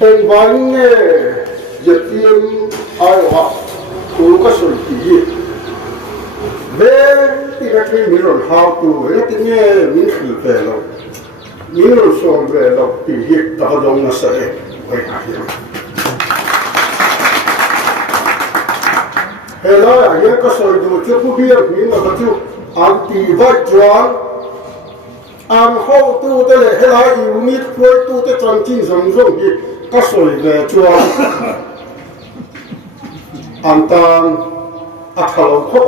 en vange yetiam aywa tuka sulti ve tikaki miron how to etinge min khil pelo miron som velo ti hik ta dong na sa e oi ha hi hello ya ka so do chu pu bi mi ma ka chu an ti vai chuan an ho tu te le hello unit khoi tu te chang chin zong zong hi ka soi ve chuan an tan a thalo kho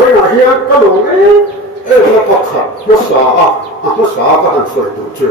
oi na hi ka lo e na pa kha mo sa ka han soi tu chu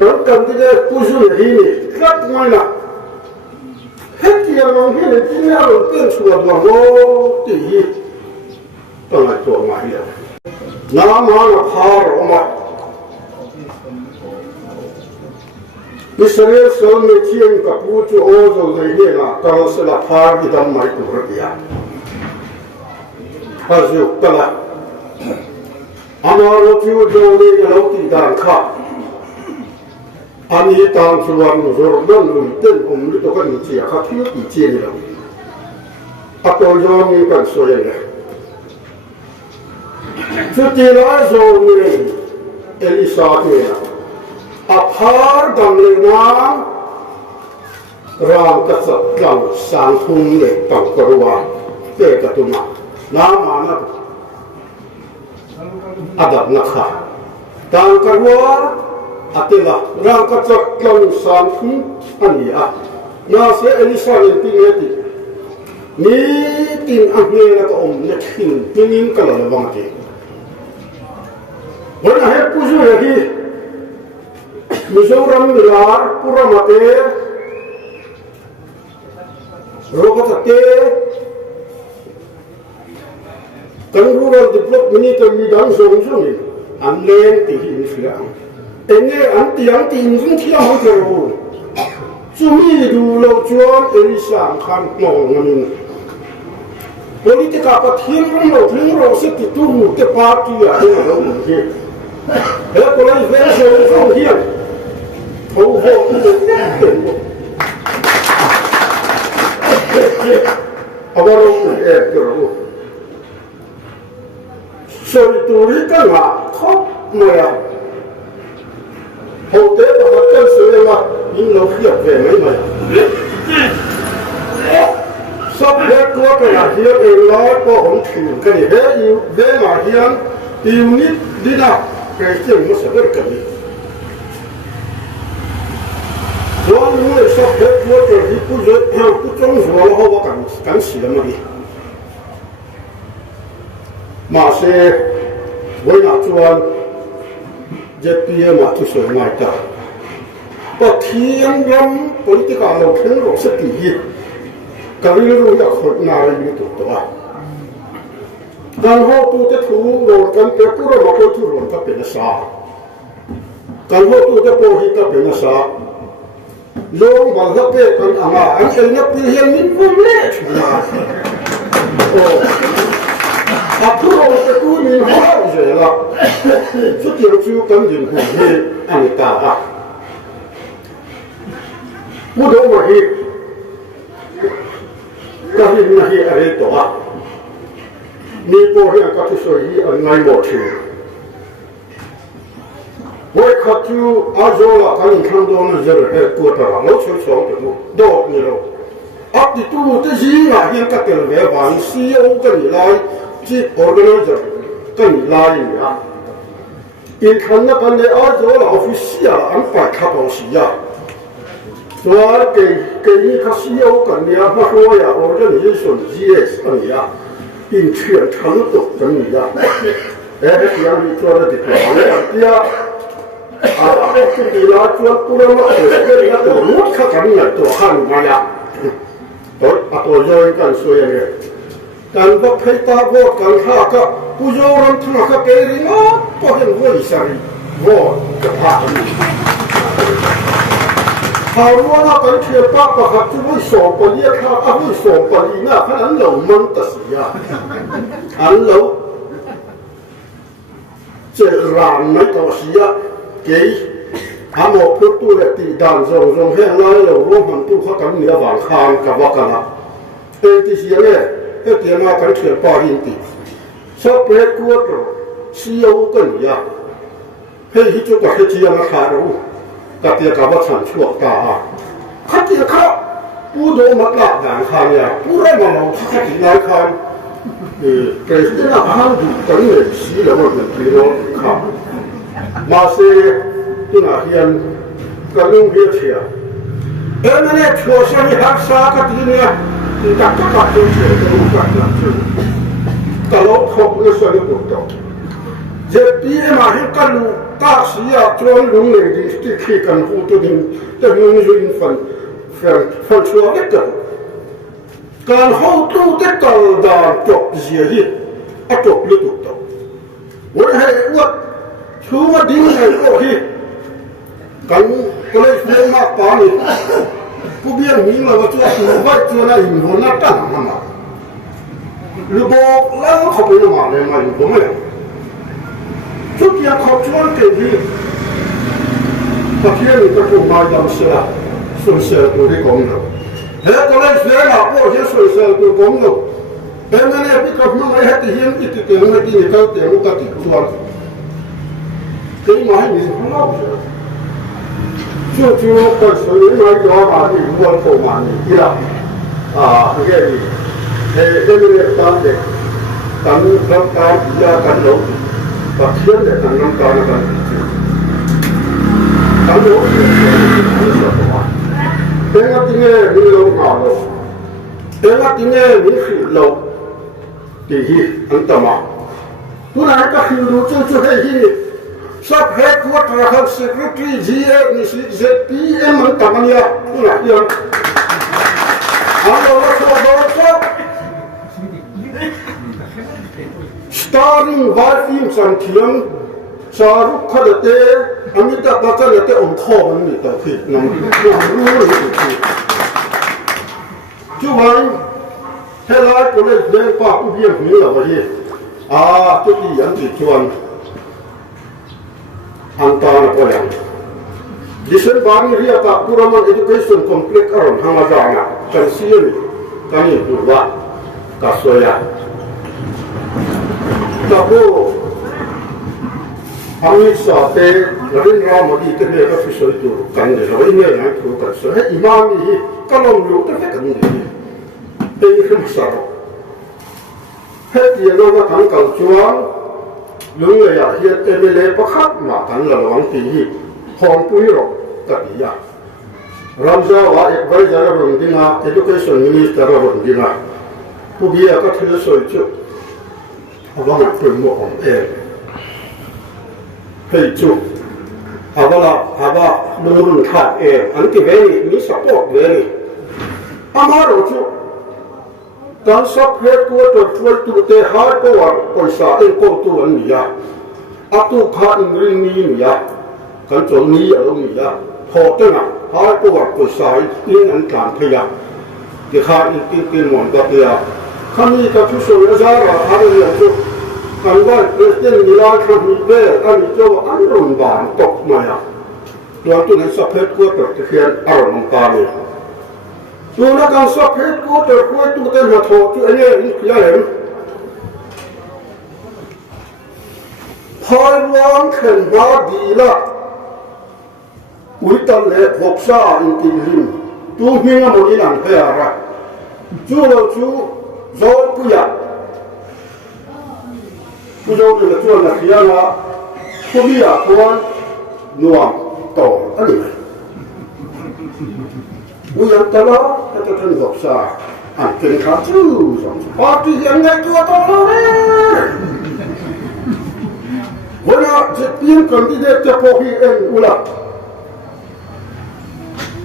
Rốt cầm cái đây tôi xuống để đi rất ngoài nè hết tiền lòng cái này chính là đầu tiên chuột mà vô tỷ tôi lại chuột ngoài hiểu nó là phá rồi mà Israel sơn người chiên cả bút cho ô rồi này nè là tao sẽ là phá cái đâm máy của nó kìa ta dụ ta là anh nói chú đâu đi cái lâu tỷ đàn khác anh ấy đang chuan rồi đơn lùi tên ông lúc đó cái gì khác thiếu gì chuyện nào, tôi cho mình cần soi này, chút tiền nói rồi này, Elisa này, phá đằng này na, rằng cái sự rằng sáng thung này tàu cơ quan, để cái tụi mà, mà nó, đập nó khá, đang cơ quan Atila, rang kacak klang santi ania. Nasi Elisa yang tinggi ni tin ahli nak nak tingin kalau lebang ti. Orang hep puju lagi. Mizoram milar pura mate. Rokatate. Tangguran develop ini termidang zong ni. Anlen tihin siang. Enge anti inung tiang ho jero. Cumi du lo chuan Elisa khan nong nganin. Politika pa thing ro se ti tu te party a he lo ni. He ko lai ve so hian. Ho Abaro jero. So tu ri ka la khop moya. Hậu tế và vật chân sự là những lâu khiếp về mấy mày sắp hết của cái là hiếp em nói có hổng thử cái này hết yêu về mà hiếm yêu nít đi nào cái chuyện nó sẽ rất cần đi đó những người sắp hết của cái thì cứ dễ theo cứ trông rồi nó không có cảnh sĩ lắm đi mà sẽ với nhà chuan Jet dia mati soal macam, patiang ram politika lokal rok setihi, kali lu yak hot nari itu toa. Dan ho tu te tu rokan te pura makau tu rokan penasa. Dan ho tu te pohi te penasa. Long balha te kan anga, angkelnya pilihan min boleh. Oh. Aku orang itu ni hal je lah. Setiap tu kan jadi ni anita. Mudah mahir. Kami nahi ada doa. Ni boleh kata soi anai motif. Boleh kata ajola kan kan doa jadi kota lah. Lo cocok tu. Doa ni lo. Abdi tu tu jiwa yang kata lewan siapa kan ilai. Chief organizer kan lai ni in kan na kan le a jo la official an pa kha bo si ya so ke ni kha si yo kan ya ma ho ya organization GS an ya in chuan thang to kan ni ya ya ni to da de ko ya ke ni la chuan pura ma ke ya to mo kha kan ya to han ma ya to a to jo kan so ya ne kan bak hai ta bo kan kha ka pu jo ram thang ka ke ri no ko hen wo i sari wo ka pha ni ha wo na kan thia pa pa ha tu wo so pa li kha a wo so pa li na kha an lo man ta si ya an lo ram mấy tàu xía cái một phút tu là tỷ đàn rồng rồng hẹn lại là rồng hầm tu khó cắn nghĩa vàng khang cả vợ cả nè tên tí xía này cái tiền mà cắn chuyện bao nhiêu tỷ sắp hết cua rồi siêu cái nghĩa hay hít chút cái chi mà khá rồi cả tiền cả vợ sản xuất cả khát tiền khát bố đồ mất lạc đàn khang ya bố ra mà nó khát tiền lại khang thì cái là hàng đủ cái này xí là một cái nó khang mà sẽ tu na hiền cái lưng hiền thiệt em này chúa sang đi học sa cái gì nè thì các chuyện cái lúc các chuyện cái lúc không có sao được đâu giờ bây mà hiện cái lúc các sĩ chúa lưng này thì khi cần phụ tu đình để mình duyên phần chúa biết đượcการเข้าตู้เด็กกันดานจบเสียหิจบลึกตุกตัววันให้วัดชูมาดิ้งให้ก็หิกันก็เลยเลี้ยงมาป่านี่ผู้เบี้ยมีมาว่าช่วยหัวไว้ช่วยอะไรหัวนักตั้งมันมาหรือบอกแล้วเขาไปมาเลยมาอยู่ผมไม่ชุดยังเขาชวนเก่งที่ตะเคียนก็ถูกมาดำเสียส่วนเสียตัวที่กองเราเฮ้ยก็เลยเสียหลักพวกที่ส่วนเสียตัวกองเราแต่เมื่อเนี่ยพี่กับมึงไอ้ที่เฮียนที่ติดเตียงไม่ดีนี่เขาเตียงก็ติดชวนที่มาให้มีของเราช่วงก็สวยมาย้อนมาที่วัวโตมานี่ที่ละเรื่องนี้เฮ้ยเรื่องนี้ตอนเด็กตอนน้ำตาอยากันลงตอนเที่ยงเด็กตอนน้ำตากันตอนนู้นเป็นว่าที่นี่มีลงมาลงเป็นว่าที่นี่มีขีดลงที่อันต่อมาผู้นั้นก็คือรู้จู่ๆให้ที่sắp hết quất ra học secretary GA ni ZPMมันทำมันyaนี่แหละยังเราเราชอบชอบ starring film สันเทียนชารุขเดเตอมิตาบัคเดเตองค์ข้อมันนี่ต่อผิดน้ำรู้เลยที่จู่วันเฮลัยก็เลยเดินป่าผู้เบี้ยหัวเราวันนี้จุดที่ยังติดชวนantara orang. Desain bani ria tak Puraman Education Complex aron Hamazana kan sini kami buat kasoya. Tapi kami sate Narendra Modi kerja official itu kan dia ini yang itu kasoya. Imam ini kalau lu tu kan ini. Ini besar. Hati yang orang kan kalau jualลุงเลยอยากเฮียเอเมเลประคับมากันระวังตีหีพรปุยหรอกตัดยารำเจ้าว่าเอกไว้จะระวังดีนะ education minister ระวังดีนะผู้เบี้ยก็ถือสวยจุดเอาว่ามันเป็นหมวกของเองให้จุดเอาว่าลุงรุ่นขาดเองอันที่เวนี่มีสปอร์ตเวนี่อามาเราจุดการสับเหตุตัวช่วยตัวเตะหายตัวปัญหาเองก็ตัวนี้อ่ะอัตุขาอินรินนี้นี่อ่ะกันจนนี้อะไรนี่อ่ะพอเจ้าหน้าหายตัวปัญหาอินอันการพยายามที่ขาอินกินหมอนกับเดียข้ามีกับทุกส่วนเลยจ้าว่าอะไรอย่างเช่นการว่าประเทศนี้เราทำมีเบ้อันนี้จะว่าอันรุนแรงตกมาอ่ะตัวตัวนั้นสับเหตุตัวจะเขียนอารมณ์ตาเลยตัวนักการสับเหตุกูจะคุยตัวเต็มหัวโถตัวนี้นี่คืออะไรพอวางเข็นว่าดีละอุ้ยตอนเล็กหกซ่าอินกินหิมตัวเมียมันนี่นั่งเฮียระจู่เราจู่โจ้ผู้ใหญ่ผู้โจ้เป็นตัวนักเรียนละผู้มีอาการนวมโตอันนี้อุยตลอดแต่ท่านบอกซาอันเป็นข้าศึกปาร์ตี้ยังไงตัวตลอดวันนี้จะเตรียมกันที่จะพอพี่เองอุล่ะ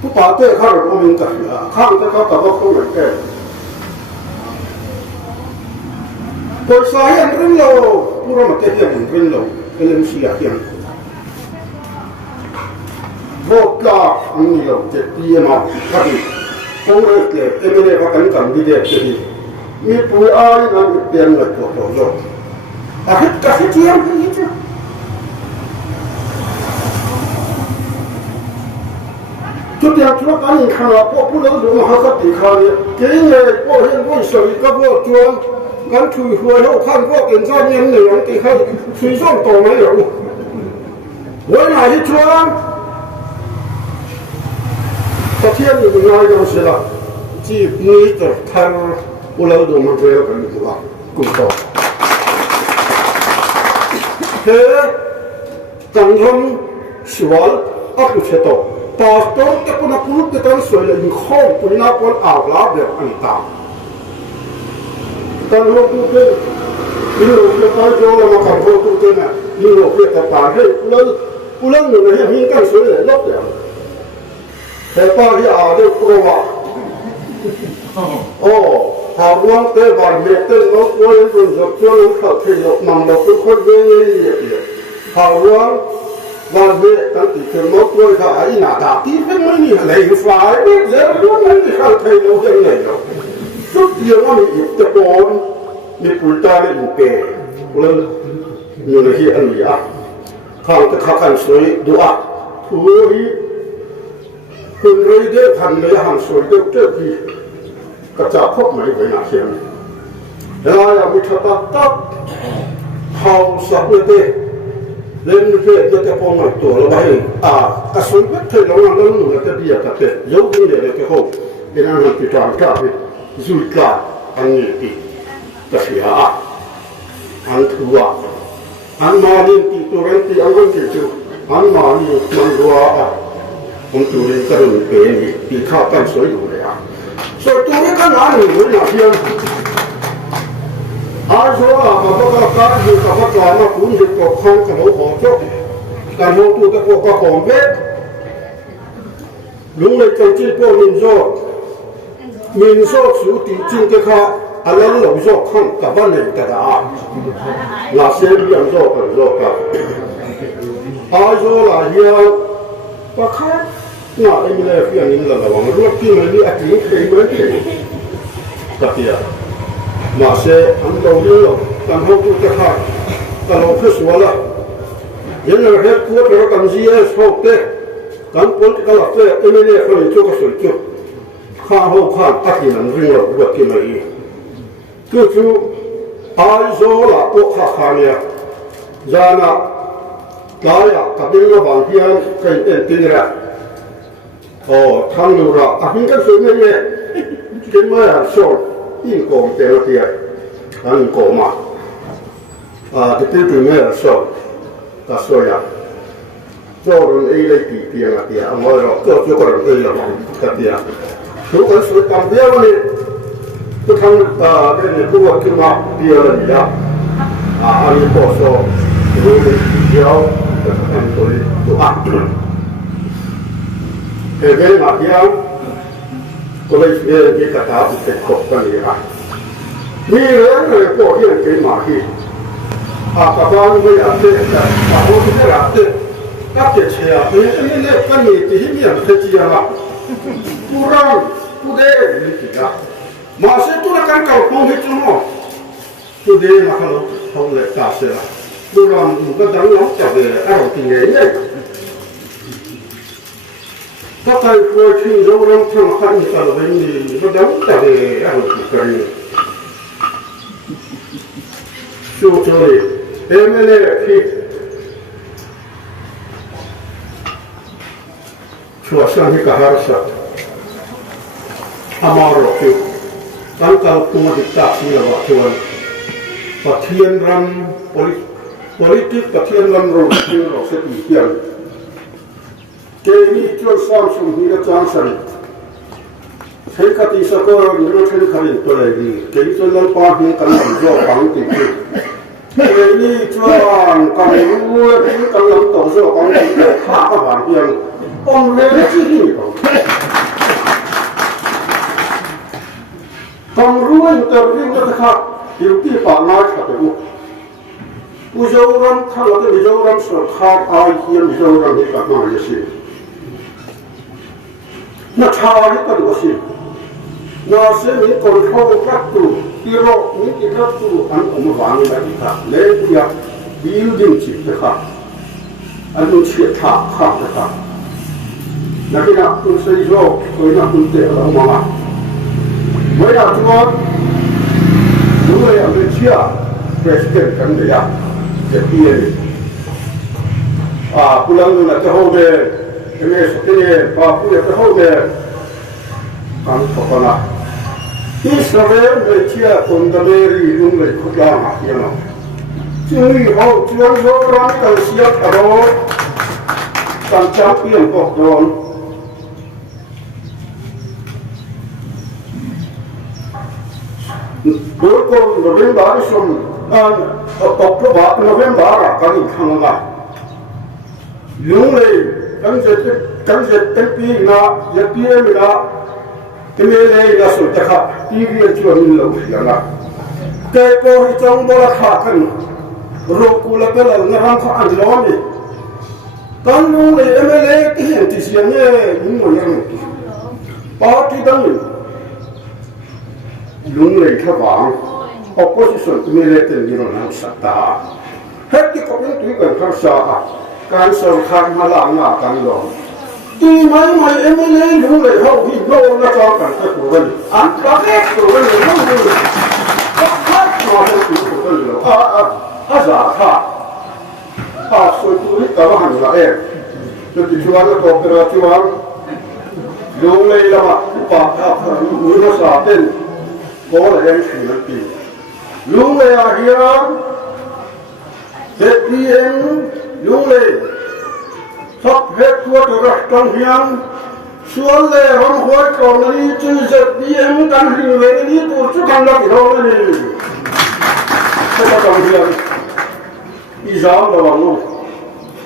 ผู้ปาร์ตี้ข้าเราไม่มีกันข้างแต่เขาแต่ว่าเขาเหมือนกันคนสายยังเรื่องเราผู้เราไม่เที่ยงเรื่องเราเป็นเรื่องเสียเที่ยงVotla ini loh, jadi emang tadi Kongres le, emine pakai kan di dia jadi, ini punya orang yang tiang le tu tu tu, akhir kasih tiang itu, กันขนาดพวกผู้เลี้ยงดูมาขัดตีขาเนี่ยเก่งเลยพวกเห็นพวกสวยก็พวกจวนกันถือหัวเขาขั้นพวกเก่งซ่อนเงินเหนือตีขาถือซ่อนต่อไม่หรอกวันไหนที่จวนตะเทียนอยู่ในน้อยก็เสียละจีบนี้จะทำผู้เลี้ยงดูมาเรียกกันดีกว่ากุศลเฮ้จังทำสวนอักเสบต่อต้นแต่คนพูดแต่การสวยเลยข้อคุยนับคนอ่าวลาเดือดอันตามตอนเราพูดเรื่องยิ่งเราเรียกไปโจเรามาขับรถตัวเนี่ยยิ่งเราเรียกแต่ป่าให้ผู้เล่นอยู่ในยิ่งกันสวยเลยลบเดียวแต่ป้าที่อ่าวเดือดกลัวโอ้หาว่างเตะบอลเมตเต้นรถวันรุ่งจบช่วงเขาเที่ยวมันเราเป็นคนเยี่ยมหาว่างวันเมื่อตั้งแต่เกิดมาตัวเขาไอ้หน้าตาที่เป็นไม่มีอะไรฝ่ายไม่เจอรู้ไม่มีเขาเที่ยวยังไงเนาะสุดเดียวมันมีตะโกนมีปุตตาในเปย์เลยอยู่ในที่อันนี้อ่ะข้างตะขากันสวยดูอ่ะผู้ที่คุณรู้ได้ทันเลยหันสวยเด็กเด็กที่กระจับพวกไม่ไปหน้าเชียงแล้วยังมีทับตับเขาสับเลยเล่นเพื่อจะพอมาตัวเราไปกระสุนเพื่อเราเล่นหนูจะดีกับเตะยกนี่เลยจะโหเป็นอันนั้นติดตามข้าไปจุดกาอันนี้ตีกระเสียอันถือว่าอันมาดินตีตัวเองตีอันนั้นตีจูอันมาดิมันรัวผมตัวเองก็รู้เป็นตีข้าวกันสวยอยู่เลยส่วนตัวเองก็หนาหนูหนาเพียงอาชัวร์กับพวกการอยู่กับพวกเรามาคุ้นอยู่กับข้องกับเราของเจ้าการมองตัวกับพวกของเวทลุงเลยจังจีพวกมินโซสุติจิงเกข้าอะไรเราโซข้างกับบ้านเลยแต่ละลาเซียนยังโซกันโซกันอาชัวร์ลาเฮียปะข้าน่าไอ้มีอะไรฟิอันนี้ละว่ามันรู้ที่มันนี่อันนี้เคยเหมือนกันกับเดียมาเสียอันเราเยอะกันเขาตัวจะขาดกันเราขึ้นสวรรค์ยังไงเหตุผลเรากันเสียสอบเตะกันผลที่กันหลับเตะเอเมเล่คนที่ก็สวยจุดข้าเขาข้าตัดที่นั่นเรื่องเราแบบที่ไหนก็คือไอ้โซล่าพวกข้าขาเนี่ยจานะลายกับเรื่องบางที่กันเอ็นตินระโอ้ทางดูระอ่ะนี่ก็สวยไม่เนี่ยกินมาโซยิ่งโกงเตะเตียอันโกงมาที่พูดถึงเนี่ยสอบก็สวยอ่ะโจรนเอเลยตีเตียงเตียเอาไว้เราก็โจรนเอเลยก็เตียทุกคนสวยตามเดียวนี่ทุกครั้งเป็นตัวขึ้นมาเดียวเลยนะอันนี้ก็สอบดูเดียวเป็นตัวตัวเห็นไหมมาเดียวก็เลยมีกระถาเป็นขบกันเลยอ่ะมีเรื่องเลยพวกที่เป็นหมาที่กระบาลไม่อยากเตะแต่พวกที่ไม่อยากเตะก็เตะเชียร์นี่เล่นกันนี่ที่มีอย่างเทียร์ละผู้ร่างผู้เด่นนี่กี่ละมาเสียตัวละกันเก่าคงไม่จมผู้เด่นมาเขาเลยตาเสียผู้ร่างมันก็ดังน้องจับเลยเอาที่ไหนเนี่ยถ้าใครเคยชิมเราลองทำขันกันเลยนี่ก็ดังแต่เลยเอาที่ไหนชูโจยเอเมเล่ที่ชัวร์สังหิกหาร์สัตอามาโรคิวตั้งแต่ตัวดิตาที่เราชวนปะเทียนรันpolitikปะเทียนรันรูที่เราเสด็จเทียนเกมีจวนสามสุนีระจางสันใช้คติสกอร์นิโรธนคารินตัวเลยดีเกมีจวนลัลปาหิกันลังโจปังติดเกมีจวนกันรู้ที่กันลังโตโจปังติดข้าก็หวานเพียงองเล่ที่นี่กันรู้อยู่แต่เรื่องนั้นค่ะอยู่ที่ป่าไม้ขัดอยู่อุจจาระถ้าเราจะอุจจาระสุดท้ายอาเฮียนอุจจาระนี่ก็มาเยอะนักชาวนี่ก็ดูสิน่าเสียมีคนเข้ารักตัวที่เรามีที่รักตัวอันอมวางไว้ที่ค่ะเลี้ยงบิวดิ้งจิตนะคะอันนี้เชี่ยท่าข้ามนะคะ Hãy subscribe cho kênh Ghiền Mì Gõ để không bỏ lỡ những video hấp dẫn อัน Nanti nak pun seiso, kau nak pun teh orang mama. Mereka cuma dulu yang Malaysia presiden kan dia, jadi pulang tu nak tahu deh, ini sekian Papua yang tahu deh, kan pokoknya. Israel Malaysia kondameri umur kudama yang Curi hau tuan orang kalau siap kalau tancap yang pokok Berkau November som Oktober November kali kanga Lungre kan tapi na yapiye na temele na sultaka TV chuan lo yana ke ko hitong bola khakan rokula pela ngarang kha anloni kan lungre emele ki hen ti siane mo yang party dang lungre kha wang opposition temele ten dino na sakta hekki ko pin tu kan kha sa kan so khang malang na kan loที่ไม่เอ็มเอรู้เลยเขาที่โลนะจอกันจะตัวกันอันประเภทตัวกันเลยต้องดูก็พัดมาเป็นตัวกันเลยอาสาค่ะส่วนตัวนี้ก็ว่าหันละจะติดชวนแล้วตกกระชวนรู้เลยละว่าปากมือสาเต้นโผล่แรงสีนักตีรู้เลยอาเฮียเด็กดีเองรู้เลยทับเพชรตัวตัวรักต้องเฮียงส่วนเล่ห้องหัวก่อนนี้จืดเจ็บดีเอ็มกันหิวเลยนี่ตัวชุดกันลักเราเลยถ้าต้องเฮียงอีสานระวังลูก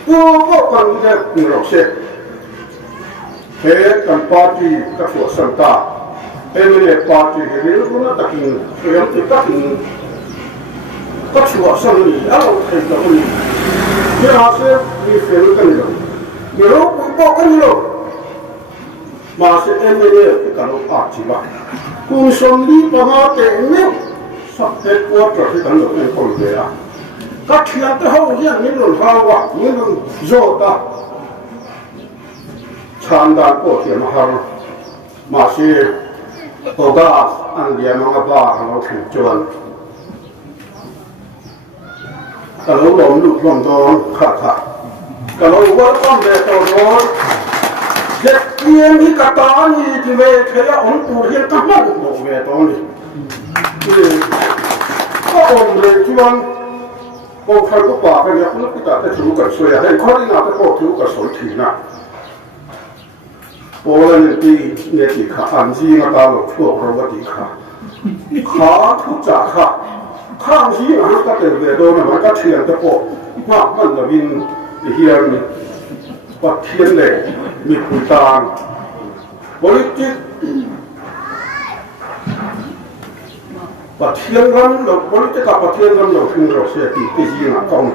ตัวก็กันจะมีรกเสียเฮ้กันปาร์ตี้กับหัวสันตาเอ็มเนี่ยปาร์ตี้เฮ้ยคุณน่าตะกินเฮียงติดตะกินก็ชัวร์สันนี่เอาใครจะคนนี้เฮียอาเซียมีเฟลกันเลยมีโรคปวดกันอยู่มาเสียเอ็มเนี่ยที่กันลูกอาชีวะคุณสมดีประมาเตะเนี่ยสักเด็กวัวประที่กันลูกเอ็มคนเดียวก็เทียนแต่เขาเฮียนี่หล่นฟ้าวะนี่หล่นโจตาชานดานโปเทียมหามาเสียโอกาสอันเดียมังกบ้าเราถึงจวนกะโหลหลงลุกหลงโดนขาดกะโหลว่าต้องเดือดร้อนเด็กเรียนที่กระตานี่ที่เวทยาองตูเรียนตั้งมั่นโดเวตอนนี้ก็องเลยที่วันองใครก็ป่ากันเนี่ยคุณพิจารณาถือกันสวยให้ข้อที่น่าจะก็ถือกันสวยทีนะโอ้แล้วนี่เนี่ยที่ขาอันซีมาตาหลอกพวกเราก็ที่ขาทุกจากข้างที่มันก็เต็มเลยโดนมันก็เทียนตะโกมากมันจะวินเฮียนปัดเทียนเหล็กมีปุ๋ยตาลบริจิตปัดเทียนกันเราบริจิตกับปัดเทียนกันเราถึงเราเสียตีที่ยีน่ะกอง